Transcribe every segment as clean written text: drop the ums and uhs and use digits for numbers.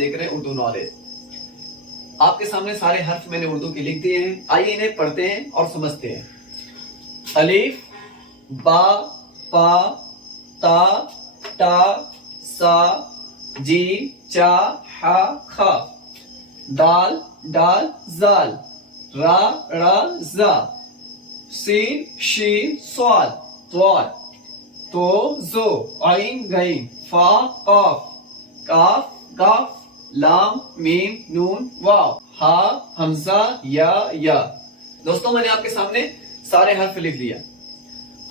देख रहे हैं उर्दू नॉलेज। आपके सामने सारे हर्फ मैंने उर्दू के लिख दिए हैं, आइए इन्हें पढ़ते हैं और समझते हैं। अलिफ, बा, पा, ता, टा, सा, जीम, चा, हा, खा, दाल, डाल, जाल, रा, रा, जा, सीन, शीन, स्वाद, त्वाल, तो, जो, आइन, गईन, फा, काफ, काफ, गाफ, लाम, मीम, नून, वाव, हा, हमजा, या। दोस्तों मैंने आपके सामने सारे हर्फ लिख लिया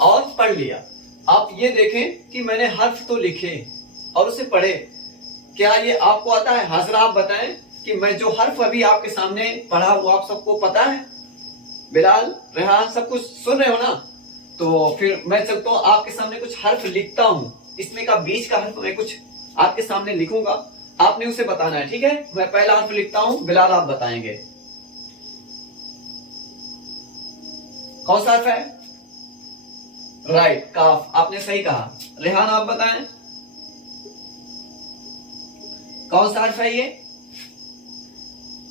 और पढ़ लिया। आप ये देखें कि मैंने हर्फ तो लिखे और उसे पढ़े, क्या ये आपको आता है? हाजरा आप बताएं कि मैं जो हर्फ अभी आपके सामने पढ़ा वो आप सबको पता है? बिलाल, रेहान, सब कुछ सुन रहे हो ना? तो फिर मैं चलता हूं आपके सामने कुछ हर्फ लिखता हूं, इसमें का बीच का हर्फ मैं कुछ आपके सामने लिखूंगा, आपने उसे बताना है, ठीक है? मैं पहला हर्फ लिखता हूं, बिलाल आप बताएंगे कौन सा हर्फ है? राइट, काफ, आपने सही कहा। रेहान आप बताएं कौन सा हर्फ है ये?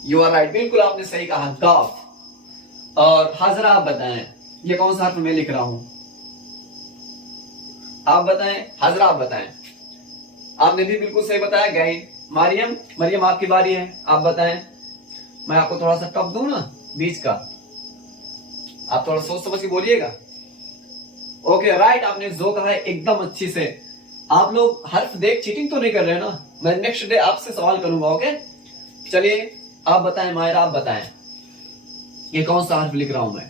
यू आर राइट, बिल्कुल आपने सही कहा, काफ। और हाजरा आप बताएं ये कौन सा हर्फ मैं लिख रहा हूं? आप बताएं, हाजरा आप बताएं। आपने भी बिल्कुल सही बताया, गैन। मरियम आपकी बारी है, आप बताएं। मैं आपको थोड़ा सा टफ दूं ना बीच का, आप थोड़ा सोच समझ के बोलिएगा। ओके राइट, आपने जो कहा है एकदम अच्छी से। आप लोग हर्फ देख चीटिंग तो नहीं कर रहे ना? मैं नेक्स्ट डे आपसे सवाल करूंगा, ओके? चलिए आप बताएं, मायरा आप बताएं ये कौन सा हर्फ लिख रहा हूं मैं?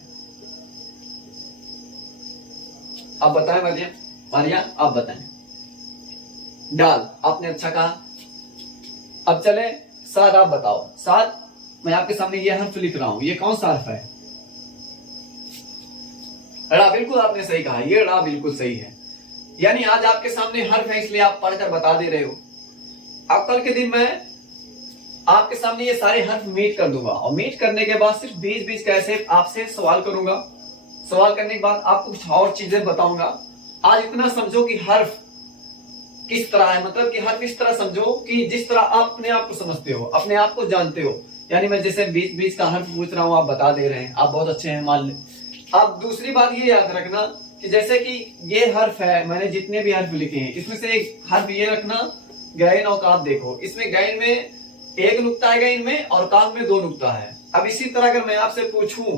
आप बताएं मारिया आप बताएं। डाल, आपने अच्छा कहा। अब चले साद, आप बताओ। साद, मैं आपके सामने ये हर्फ लिख रहा हूं, ये कौन सा हर्फ है? रा, बिल्कुल आपने सही कहा, ये रा बिल्कुल सही है। यानी आज आपके सामने हर्फ है इसलिए आप पढ़कर बता दे रहे हो। अब कल के दिन मैं आपके सामने ये सारे हर्फ मीट कर दूंगा और मीट करने के बाद सिर्फ बीच का ऐसे आपसे सवाल करूंगा। सवाल करने के बाद आपको कुछ और चीजें बताऊंगा। आज इतना समझो कि हर्फ किस तरह है, मतलब कि हर्फ इस तरह समझो कि जिस तरह आप अपने आप को समझते हो, अपने आप को जानते हो। यानी मैं जैसे बीच का हर्फ पूछ रहा हूं, आप बता दे रहे हैं, आप बहुत अच्छे हैं, मान ले। अब दूसरी बात ये याद रखना कि जैसे कि ये हर्फ है, मैंने जितने भी हर्फ लिखे हैं इसमें से एक हर्फ ये रखना गैन और काफ। देखो इसमें गैन में एक नुक्ता है गैन में और काफ में 2 नुक्ता है। अब इसी तरह अगर मैं आपसे पूछूं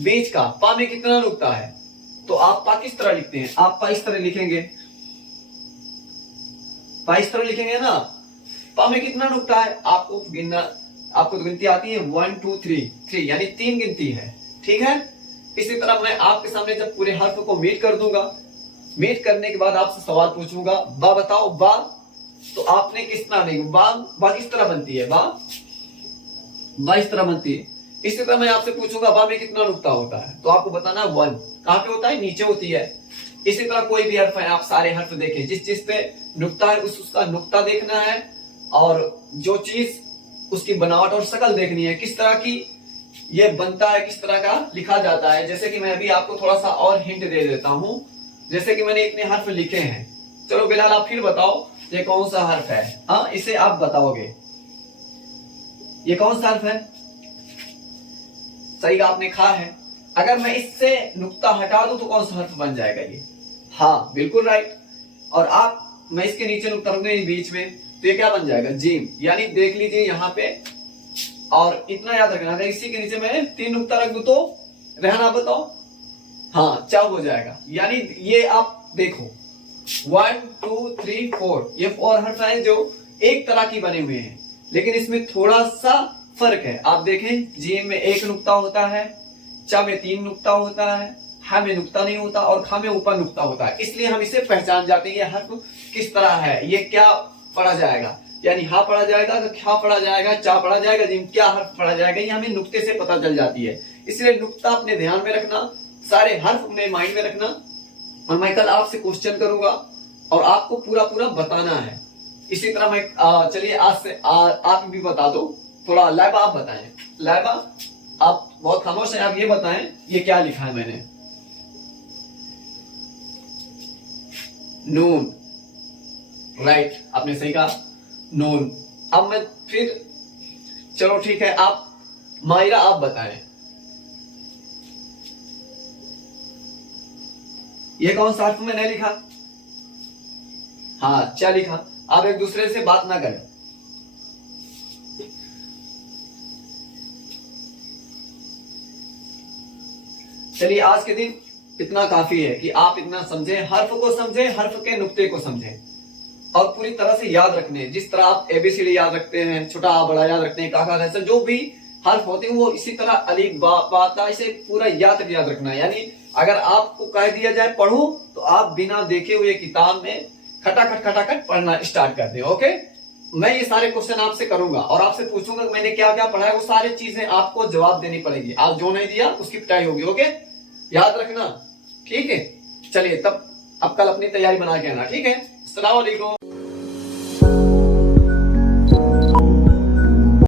बीच का पा में कितना नुक्ता है, तो आप पा किस तरह लिखते हैं? आप पा इस तरह लिखेंगे, पा इस तरह लिखेंगे ना। पा में कितना नुक्ता है आपको गिनना, आपको तो गिनती आती है 1 2 3 यानी 3 गिनती है, ठीक है? इसी तरह मैं आपके सामने जब पूरे हर्फ को मीट कर दूंगा, मीट करने के बाद आपसे सवाल पूछूंगा, बा बताओ बा, तो आपने किस तरह नहीं, बा किस तरह बनती है? बा इस तरह बनती है। इसी तरह मैं आपसे पूछूंगा बा में कितना नुक्ता होता है, तो आपको बताना 1। कहां पे होता है? नीचे होती है। इसी तरह कोई भी हर्फ है, आप सारे हर्फ देखें, जिस चीज पे नुक्ता है उसका नुक्ता देखना है, और जो चीज उसकी बनावट और शक्ल देखनी है, किस तरह की ये बनता है, किस तरह का लिखा जाता है। जैसे कि मैं अभी आपको थोड़ा सा और हिंट दे देता हूं। जैसे कि मैंने इतने हर्फ लिखे हैं, चलो बिलाल आप फिर बताओ ये कौन सा हर्फ है? हाँ, इसे आप बताओगे ये कौन सा हर्फ है? सही आपने कहा है। अगर मैं इससे नुक्ता हटा दूं तो कौन सा हर्फ बन जाएगा ये? हाँ बिल्कुल राइट। और आप मैं इसके नीचे नुक्ता रखूंगा बीच में, तो ये क्या बन जाएगा? जीम। यानी देख लीजिए यहाँ पे, और इतना याद रखना अगर इसी के नीचे मैं 3 नुक्ता रख दूं तो रहना, आप बताओ। हाँ, चाव हो जाएगा। यानी ये आप देखो 1 2 3 4 ये 4 हर्फ है जो एक तरह की बने हुए हैं, लेकिन इसमें थोड़ा सा फर्क है। आप देखें, जीम में 1 नुक्ता होता है, चा में 3 नुक्ता होता है, हा में नुक्ता नहीं होता, और खा में ऊपर नुक्ता होता है। इसलिए हम इसे पहचान जाते हैं ये हर्फ किस तरह है, ये क्या पढ़ा जाएगा। यानी हा पढ़ा जाएगा, खा पढ़ा जाएगा, चा पढ़ा जाएगा, जिम क्या हर्फ पढ़ा जाएगा, ये हमें नुक्ते से पता चल जाती है। इसलिए नुक्ता अपने ध्यान में रखना, सारे हर्फ अपने माइंड में रखना, और मैं कल आपसे क्वेश्चन करूंगा और आपको पूरा बताना है। इसी तरह मैं चलिए आज से आप भी बता दो थोड़ा। लाइबा आप बताएं, लाइबा आप बहुत खामोश हैं, आप ये बताएं ये क्या लिखा है मैंने? नून, राइट आपने सही कहा, नून। अब मैं फिर चलो ठीक है, आप मायरा आप बताएं, ये कौन सा हर्फ मैंने लिखा? हाँ, क्या लिखा? आप एक दूसरे से बात ना करें। चलिए, आज के दिन इतना काफी है कि आप इतना समझे, हर्फ को समझे, हर्फ के नुक्ते को समझे और पूरी तरह से याद रखने। जिस तरह आप एबीसीडी याद रखते हैं, छोटा आ बड़ा याद रखते हैं, काका कैसे, जो भी हर्फ होते हैं वो इसी तरह अलीफ बा बा ता, इसे पूरा याद रखना है। यानी अगर आपको कह दिया जाए पढ़ो तो आप बिना देखे हुए किताब में खटाखट पढ़ना स्टार्ट कर दें। ओके, मैं ये सारे क्वेश्चन आपसे करूंगा और आपसे पूछूंगा कि मैंने क्या क्या पढ़ा है, वो सारी चीजें आपको जवाब देनी पड़ेगी। आप जो नहीं दिया उसकी पिटाई होगी। ओके, याद रखना, ठीक है। चलिए, तब अब कल अपनी तैयारी बना के आना, ठीक है। अस्सलाम वालेकुम।